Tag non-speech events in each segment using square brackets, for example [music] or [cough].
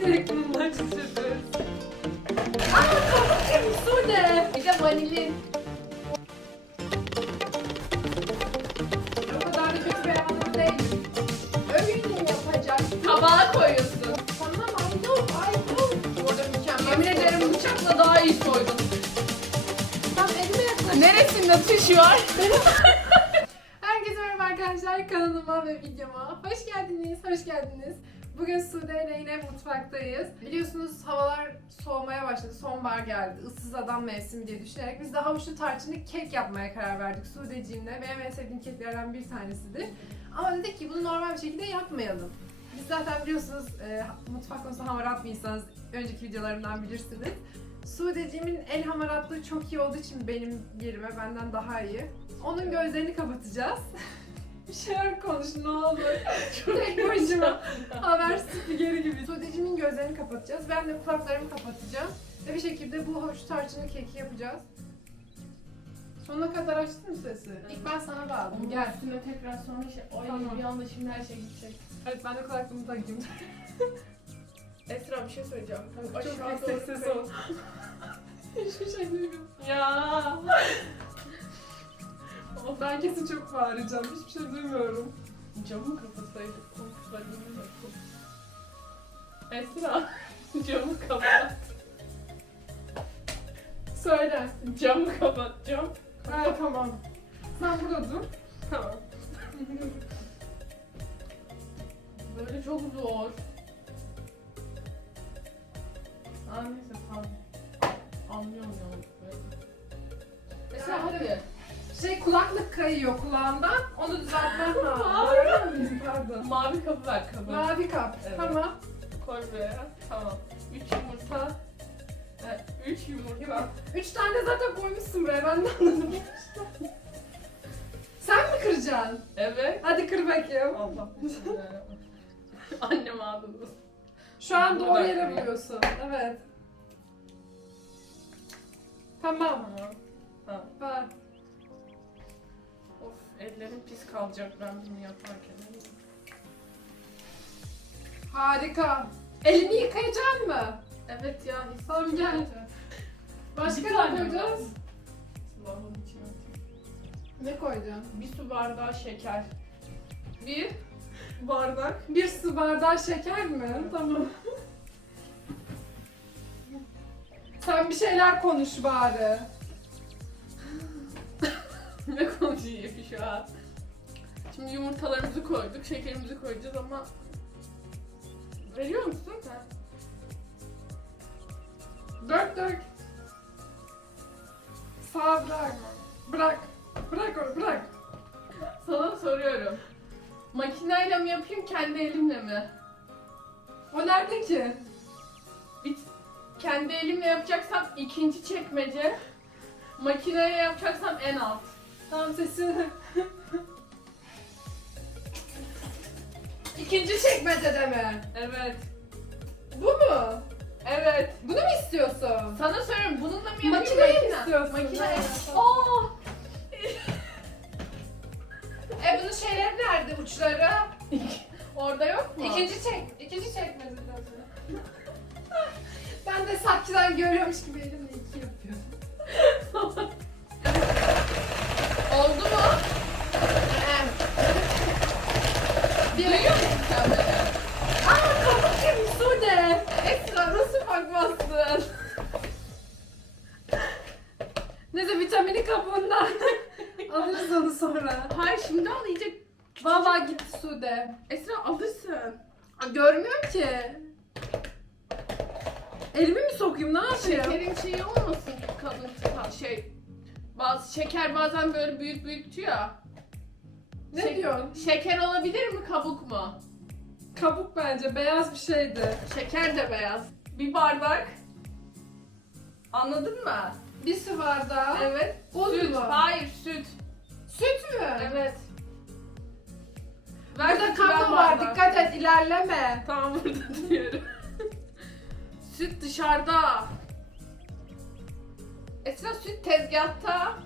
direkt bununla şaşırıyoruz. Aa kapatayım Sude. Bir de vanilin. O kadar da kötü bir hamur değil. Öyle yapacak. Tabağa koyuyorsun. Tamam ay dur ay dur. Orada mükemmel. Yemin ederim bıçakla daha iyi soydum. Tam elime yaklaş. Neresinde tuş var? [laughs] Herkese merhaba arkadaşlar kanalıma ve videoma. Hoş geldiniz, hoş geldiniz. Bugün Sude ile yine mutfaktayız. Biliyorsunuz havalar soğumaya başladı. Sonbahar geldi. Issız adam mevsimi diye düşünerek biz de havuçlu tarçınlı kek yapmaya karar verdik Sudeciğimle. Benim en sevdiğim keklerden bir tanesidir. Ama dedik ki bunu normal bir şekilde yapmayalım. Biz zaten biliyorsunuz e, mutfak konusunda hamarat bir insanız. Önceki videolarımdan bilirsiniz. Sudeciğimin el hamaratlığı çok iyi olduğu için benim yerime benden daha iyi. Onun gözlerini kapatacağız. [laughs] bir şeyler konuş ne olur. [laughs] Tek başıma haber spikeri gibi. Sudeciğimin gözlerini kapatacağız. Ben de kulaklarımı kapatacağım. Ve bir şekilde bu havuç tarçınlı keki yapacağız. Sonuna kadar açtın mı sesi? İlk ben sana bağladım. Gel. Üstüne tekrar sonra şey. Ay Tamam. bir anda şimdi her şey gidecek. Evet ben de kulaklığımı takayım. [laughs] Esra bir şey söyleyeceğim. Çok Aşağı yüksek doğru ses kay- ol. [laughs] Hiçbir şey duymuyorum. Ya. Ben kesin çok bağıracağım. Hiçbir şey duymuyorum. Camı kapatsaydık komşularına bakın. Esra [laughs] camı kapat. Söyle. Camı kapat cam. Ha tamam. Sen burada dur. Tamam. Böyle çok zor. Aa neyse tamam. Anlıyorum ya. Esra hadi. Şey kulaklık kayıyor kulağımdan. Onu düzeltmem [laughs] lazım. Pardon. Mavi kabı ver kabı. Mavi kap. Evet. Tamam. Koy buraya. Tamam. Üç yumurta. Evet, üç yumurta. Üç tane zaten koymuşsun buraya. Ben de anladım. Sen mi kıracaksın? Evet. Hadi kır bakayım. Allah. [laughs] Annem ağladı. Şu an doğru yere vuruyorsun. Evet. Tamam. Tamam. Tamam. Ver. Ellerim pis kalacak ben bunu yaparken. Harika. Elini yıkayacaksın mı? Evet ya Tamam, gel. Başka Bir ne tane koyacağız? Silahın içine. Ne koyacaksın? Bir su bardağı şeker. Bir bardak. Bir su bardağı şeker mi? Tamam. Sen bir şeyler konuş bari. Ne konuşuyor şu an? Şimdi yumurtalarımızı koyduk, şekerimizi koyacağız ama veriyor musun? Ha. Dök dök. Sağ bırak. Bırak. Bırak onu bırak. Sana soruyorum. Makineyle mi yapayım, kendi elimle mi? O nerede ki? Bir, kendi elimle yapacaksam ikinci çekmece, makineyle yapacaksam en alt. Tamam sesini. İkinci Çekmecede mi? Evet. Bu mu? Evet. Bunu mu istiyorsun? Sana soruyorum bununla mı yapayım? Makineyi mi istiyorsun? Makine. Aa! [laughs] E bunun şeyleri nerede uçları? Orada yok mu? İkinci çek. İkinci çekmecede. [laughs] ben de saççıdan görüyormuş gibi sonra. Hayır şimdi al iyice. Vallahi gitti Sude. Esra alırsın. Aa, Görmüyorum ki. Elimi mi sokayım ne yapayım? Şekerin şeyi olmasın kalın ha, şey. Bazı şeker bazen böyle büyük büyüktü ya. Ne Şek- diyorsun? Şeker olabilir mi kabuk mu? Kabuk bence beyaz bir şeydi. Şeker de beyaz. Bir bardak. Anladın mı? Bir su bardağı. Evet. Süt. Hayır süt. Süt mü? Evet. Burada sütü, kablo ver var dikkat et ilerleme. Tamam burada diyorum. [laughs] süt dışarıda. Esra süt tezgahta.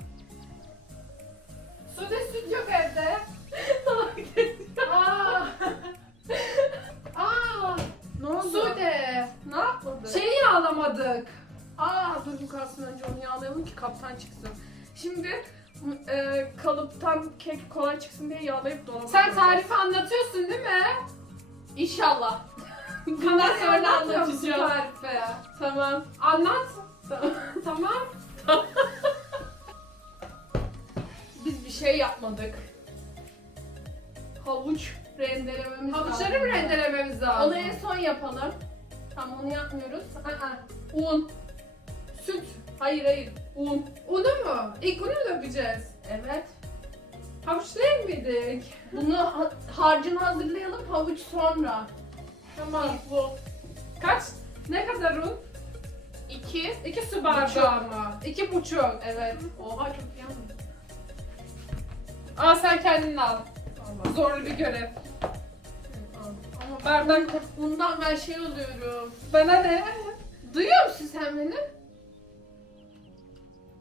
Sude süt yok evde. [laughs] Aa. Aa. ne oldu? Sude. yağladık. Aa dur yukarısından önce onu yağlayalım ki kaptan çıksın. Şimdi e, kalıptan kek kolay çıksın diye yağlayıp dolaba Sen koyacağız. tarifi anlatıyorsun değil mi? İnşallah. [laughs] Bundan sonra Anlatmıyor musun anlatacağım. tarifi? Tamam. Anlat. [laughs] Tamam. Biz bir şey yapmadık. Havuç rendelememiz Havuçları mı lazım. rendelememiz lazım? Onu en son yapalım. Tamam onu yapmıyoruz. Aa, un. Süt. Hayır hayır. Un. Unu mu? İlk unu mu dökeceğiz? Evet. Havuç değil miydik? Bunu ha- harcını hazırlayalım. Havuç sonra. Tamam. Bu. Kaç? Ne kadar un? İki. İki su bardağı mı? İki buçuk. Evet. Oha çok ama. Aa sen kendin al. Allah. Zorlu bir görev. Ama Bardak bundan ben şey oluyorum. bana ne? Duyuyor musun sen beni?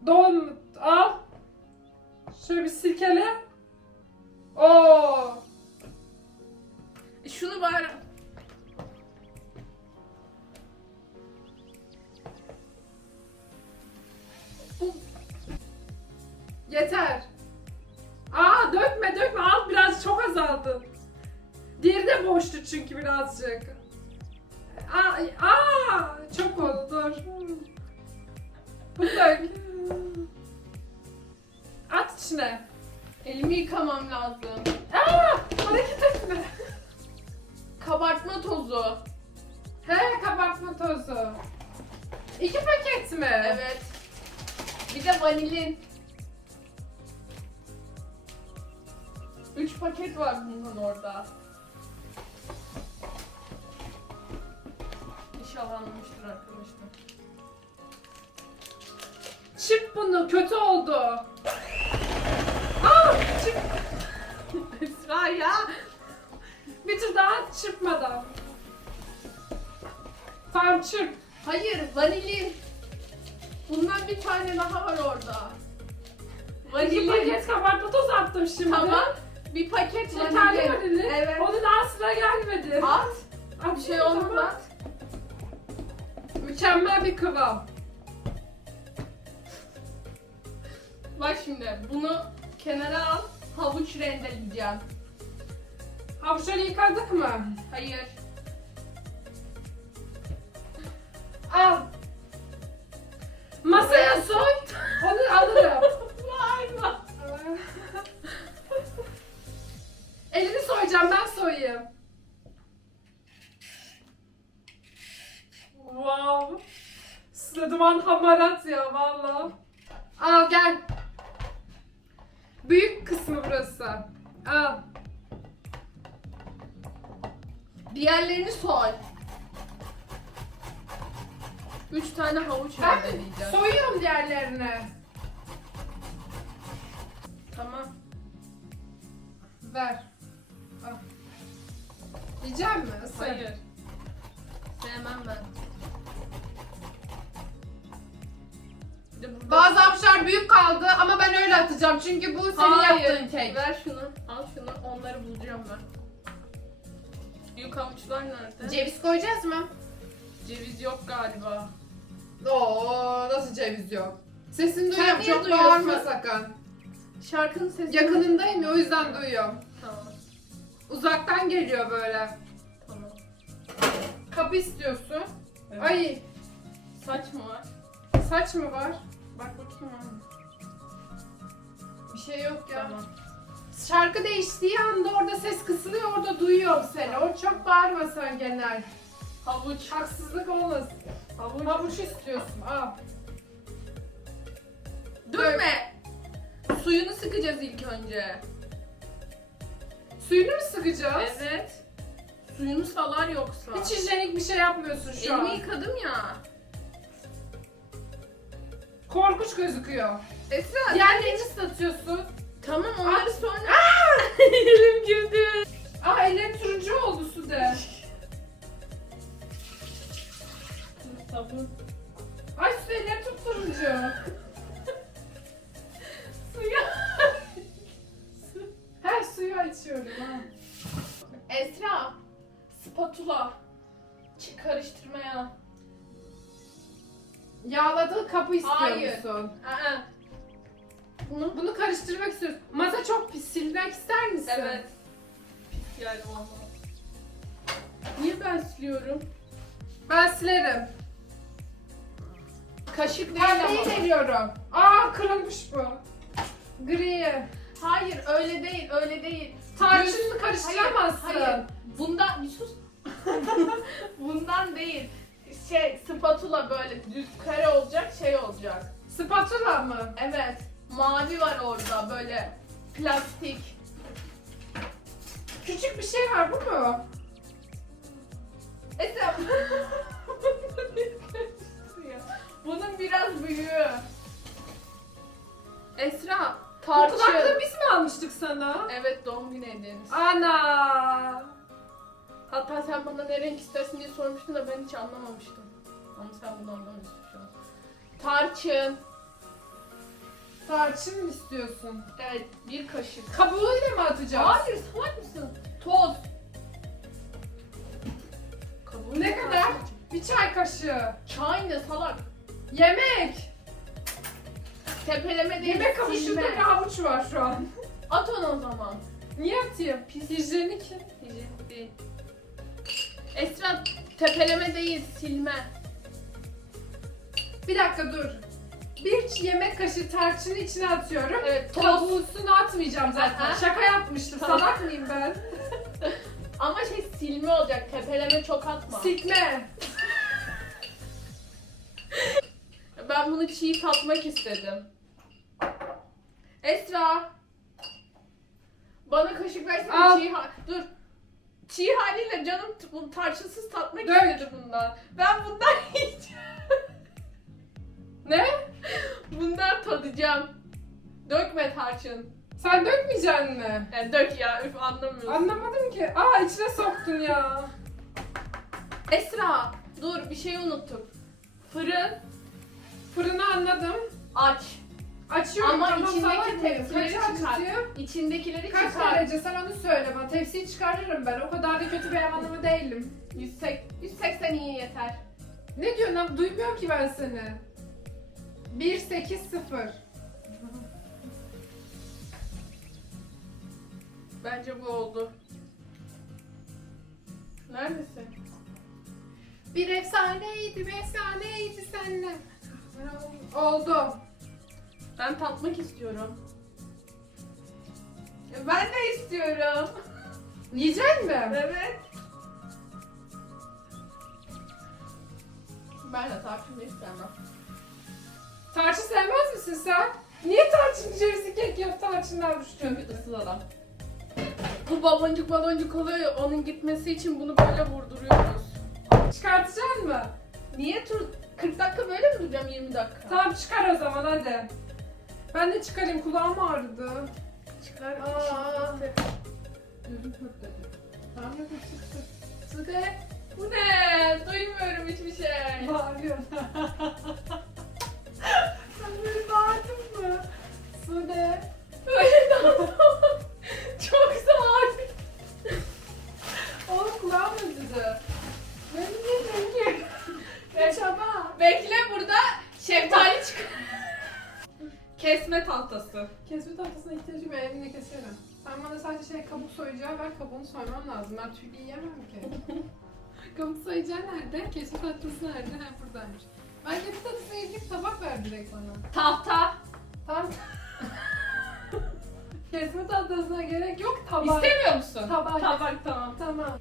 Don al. Şöyle bir silkele. Oo. E Şunu bari... Yeter. Aa dökme dökme al biraz çok azaldın. Diğeri de boştu çünkü birazcık. Aa, aa çok oldu dur. Dök. At içine. elimi yıkamam lazım. Aa hareket etme. Kabartma tozu. He kabartma tozu. İki paket mi? Evet. Bir de vanilin. Üç paket var bundan orada. İnşallah anlamıştır arkadaşlar. Çırp bunu kötü oldu. Aa çırp. [laughs] Esra ya. Bir tur daha çırpmadan. Tamam çırp. Hayır vanilin. Bundan bir tane daha var orada. İki Vanilin. paket kabartma tozu attım şimdi. Tamam. Bir paket Yeterli vanilin. vanilin. Evet. Onu daha sıra gelmedi. At. At Bir şey olmaz. Mükemmel bir kıvam. Bak şimdi bunu kenara al. Havuç rendeleyeceğim. Havuçları yıkadık mı? Hayır. Al. Masaya soy. Onu alırım. [laughs] Bağırma. [laughs] Elini soyacağım ben soyayım. Wow. Size duman hamarat ya valla. Al gel. Büyük kısmı burası. Al. Diğerlerini soy. Üç tane havuç Ben rendeleyeceğim. soyuyorum diğerlerini. Tamam. Ver. Al. Yiyecek mi? Isır. Hayır. Sevmem ben. Bazı havuçlar büyük kaldı ama ben öyle atacağım çünkü bu senin Hayır. yaptığın kek. Ver şunu. Al şunu. Onları bulacağım ben. Büyük havuçlar nerede? Ceviz koyacağız mı? Ceviz yok galiba. Oo nasıl ceviz yok? Sesini Sen duyuyorum niye çok duyuyorsun? bağırma sakın. Şarkının sesi Yakınındayım ya o yüzden duyuyorum. Tamam. Uzaktan geliyor böyle. Tamam. Kapı istiyorsun. Evet. Ay Saç mı var? saç mı var? Bak bakayım abi. Bir şey yok ya. Tamam. Şarkı değiştiği anda orada ses kısılıyor orada duyuyorum seni. O çok bağırma sen genel. Havuç. Haksızlık olmasın. Havuç. Havuç istiyorsun al. Dönme. Suyunu sıkacağız ilk önce. Suyunu mu sıkacağız? Evet. Suyunu salar yoksa. Hiç hijyenik bir şey yapmıyorsun şu Elimi an. yıkadım ya. Korkunç gözüküyor. Esra. Diğerlerini ıslatıyorsun. Tamam onları At. sonra. [laughs] Elim girdi. Aa ellerim turuncu oldu su de. Sabun. Ay su ellerim çok turuncu. Kapı istiyor Hayır. musun? Aa. Bunu Bunu karıştırmak istiyorsun. Masa çok pis. Silmek ister misin? Evet. Pis yani valla. Niye ben siliyorum? Ben silerim. Kaşık değil Pembeyi ama. veriyorum. Aa kırılmış bu. Gri. Hayır öyle değil öyle değil. Tarçınını karıştıramazsın. Hayır, hayır. Bundan bir sus. [laughs] Bundan değil. Şey spatula böyle düz kare olacak şey olacak. Spatula mı? Evet. Mavi var orada böyle plastik. Küçük bir şey var bu mu? Esra Bunun biraz büyüğü. Esra Bu kulaklığı tarçın. biz mi almıştık sana? Evet doğum günü hediyeniz. Ana. Hatta sen bana ne renk istersin diye sormuştun da ben hiç anlamamıştım. Ama sen bunu anlamışsın şu an. Tarçın. Tarçın mı istiyorsun? Evet bir kaşık. Kabuğuyla mı atacağız? Hayır salak mısın? Toz. Kabuğu Ne kadar? Bir çay kaşığı. Çay ne salak? Yemek. Tepeleme değil. Yemek kaşığında silme. bir havuç var şu an. At onu o zaman. Niye atayım? Pis. Hijyenik. Hijyenik değil. Esra tepeleme değil silme. Bir dakika dur. Bir yemek kaşığı tarçını içine atıyorum. Evet toz. Atmayacağım zaten. Aha. Şaka yapmıştım. Tamam. Salak mıyım ben? [laughs] Ama şey silme olacak. Tepeleme çok atma. Sikme. [laughs] Ben bunu çiğ tatmak istedim. Esra. Bana kaşık versene Al. çiğ Dur. Çiğ haliyle canım t- bu tarçınsız tatmak Dök. istedi bundan. Ben bundan [laughs] yiyeceğim. Ne? Bundan tadacağım. Dökme tarçın. Sen dökmeyeceksin mi? Yani dök ya üf anlamıyorsun. Anlamadım ki. Aa içine soktun ya. Esra dur bir şey unuttuk. Fırın Fırını anladım. aç. Açıyorum Ama tamam içindeki salak mıyım? tepsileri Kaç çıkar. açtım? İçindekileri Kaç çıkar. derece sen onu söyle bana. Tepsiyi çıkarırım ben. O kadar da kötü bir ev hanımı değilim. 180, 180 iyi yeter. Ne diyorsun lan? Duymuyorum ki ben seni. 180. Bence bu oldu. Neredesin? Bir efsaneydi, bir efsaneydi seninle. Oldu. Ben tatmak istiyorum. Ya Ben de istiyorum. [laughs] Yiyecek mi? Evet. Ben de tarçın da istemem. Tarçın sevmez misin sen? Niye tarçın cevizi kek yap tarçınlar düştü? Çünkü ıssız adam. Bu baloncuk baloncuk oluyor ya onun gitmesi için bunu böyle vurduruyoruz. Çıkartacaksın mı? Niye tur 40 dakika böyle mi duracağım 20 dakika? Tamam çıkar o zaman hadi. Ben de çıkarayım kulağım ağrıdı. Çıkar. Aa. Gözüm pörtledi. Tamam hadi çıktı. Sude. Bu ne? Duymuyorum hiçbir şey. Bağırıyorum. [laughs] soyacağı ver kabuğunu soymam lazım. Ben tüylü yiyemem ki. [laughs] kabuk soyacağı nerede? Kesme tahtası nerede? Ha buradaymış. Ben kesme tahtasına ilgili tabak ver direkt bana. Tahta. Tamam. [laughs] kesme tahtasına gerek yok tabak. İstemiyor musun? Tabak. Tabak tamam. Tamam.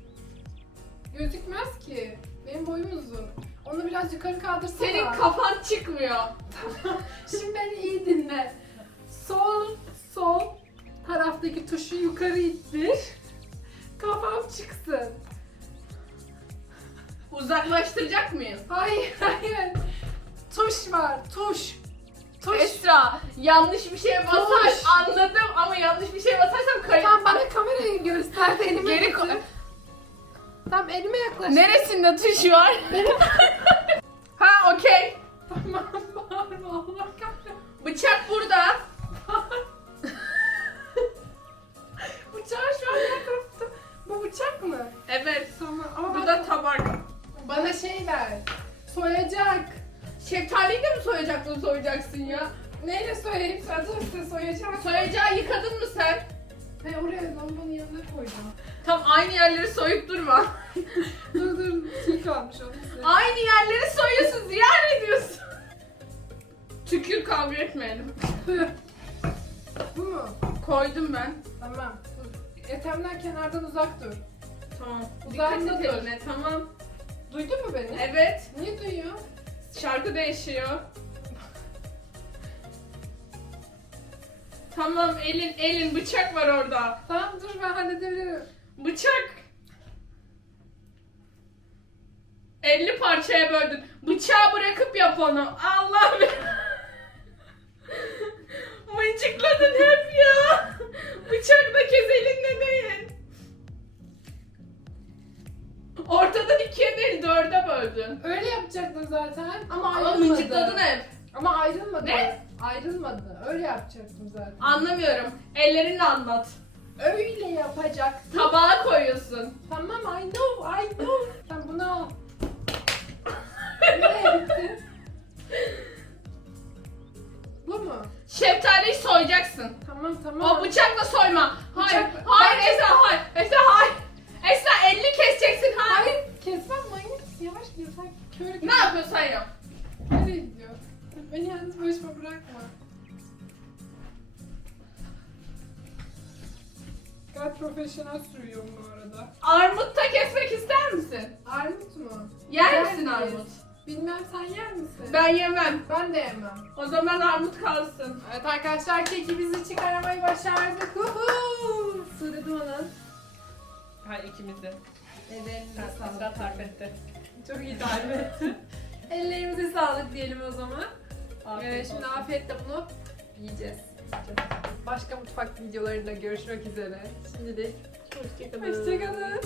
Gözükmez ki. Benim boyum uzun. Onu biraz yukarı kaldırsana. Senin kafan çıkmıyor. Şimdi beni iyi dinle. Sol, sol taraftaki tuşu yukarı ittir. Kafam çıksın. Uzaklaştıracak mıyım? Hayır, hayır. Tuş var, tuş. Tuş. Esra yanlış bir şeye basar Tuş. anladım ama yanlış bir şeye basarsam kayıp. Tamam bana kamerayı göster de elime Geri getir. koy. Tamam elime yaklaş. Neresinde tuş var? [laughs] ha okey. Tamam bağırma Allah kahretsin. Bıçak burada. Bıçak mı? Evet. Tamam ama Bu da tabak. bana şey ver. Soyacak. Şeftaliyi de mi soyacaksın soyacaksın ya? Neyle soyayım? Zaten üstüne soyacağım. Soyacağı yıkadın mı sen? He oraya lambanın yanına koyacağım. Tam aynı yerleri soyup durma. [laughs] dur dur çiğ kalmış onu size. aynı yerleri soyuyorsun, ziyan ediyorsun. Tükür kavga etmeyelim. [laughs] Bu mu? Koydum ben. Tamam. Dur. Etemden kenardan uzak dur. Tamam. Uzakta Dikkat et dur. eline, tamam. Duydun mu beni? Evet. Niye duyuyor? Şarkı değişiyor. Tamam elin elin bıçak var orada. Tamam dur ben halledebilirim. Bıçak. 50 parçaya böldün. Bıçağı bırakıp yap onu. Allah be. Mıncıkladın hep ya. Bıçak da kes elinle değil. Ortadan ikiye değil dörde böldün. Öyle yapacaktım zaten ama Ama ayrılmadı. mıncıkladın hep. Ama ayrılmadı. Ne? Ayrılmadı. Öyle yapacaktım zaten. Anlamıyorum. Ellerinle anlat. Öyle yapacaktım. Tabağa koyuyorsun. Tamam I know I know. Tamam. O bıçakla soyma. Hayır. Bıçak- Hayır Ben- Esra hayır. Esra hayır. Esra elini keseceksin. Hayır. Hayır kesmem manyak mısın? Yavaş gir sen körük. Ne yapıyorsan yap. Nereye gidiyor? Beni yalnız başıma bırakma. Gayet profesyonel sürüyorum bu arada. Armut da kesmek ister misin? Armut mu? Yer Yer misin miyiz? armut? Bilmem sen yer misin? Ben yemem. Ben de yemem. O zaman armut kalsın. Evet arkadaşlar kekimizi çıkarmayı başardık. Huhu! Sude Duman'ın Hayır ikimiz de. ellerinize Esra sağlık. tarif etti. Çok iyi tarif etti. Ellerimize sağlık diyelim o zaman. Ee, şimdi afiyetle bunu yiyeceğiz. Başka mutfak videolarında görüşmek üzere. Şimdilik hoşçakalın.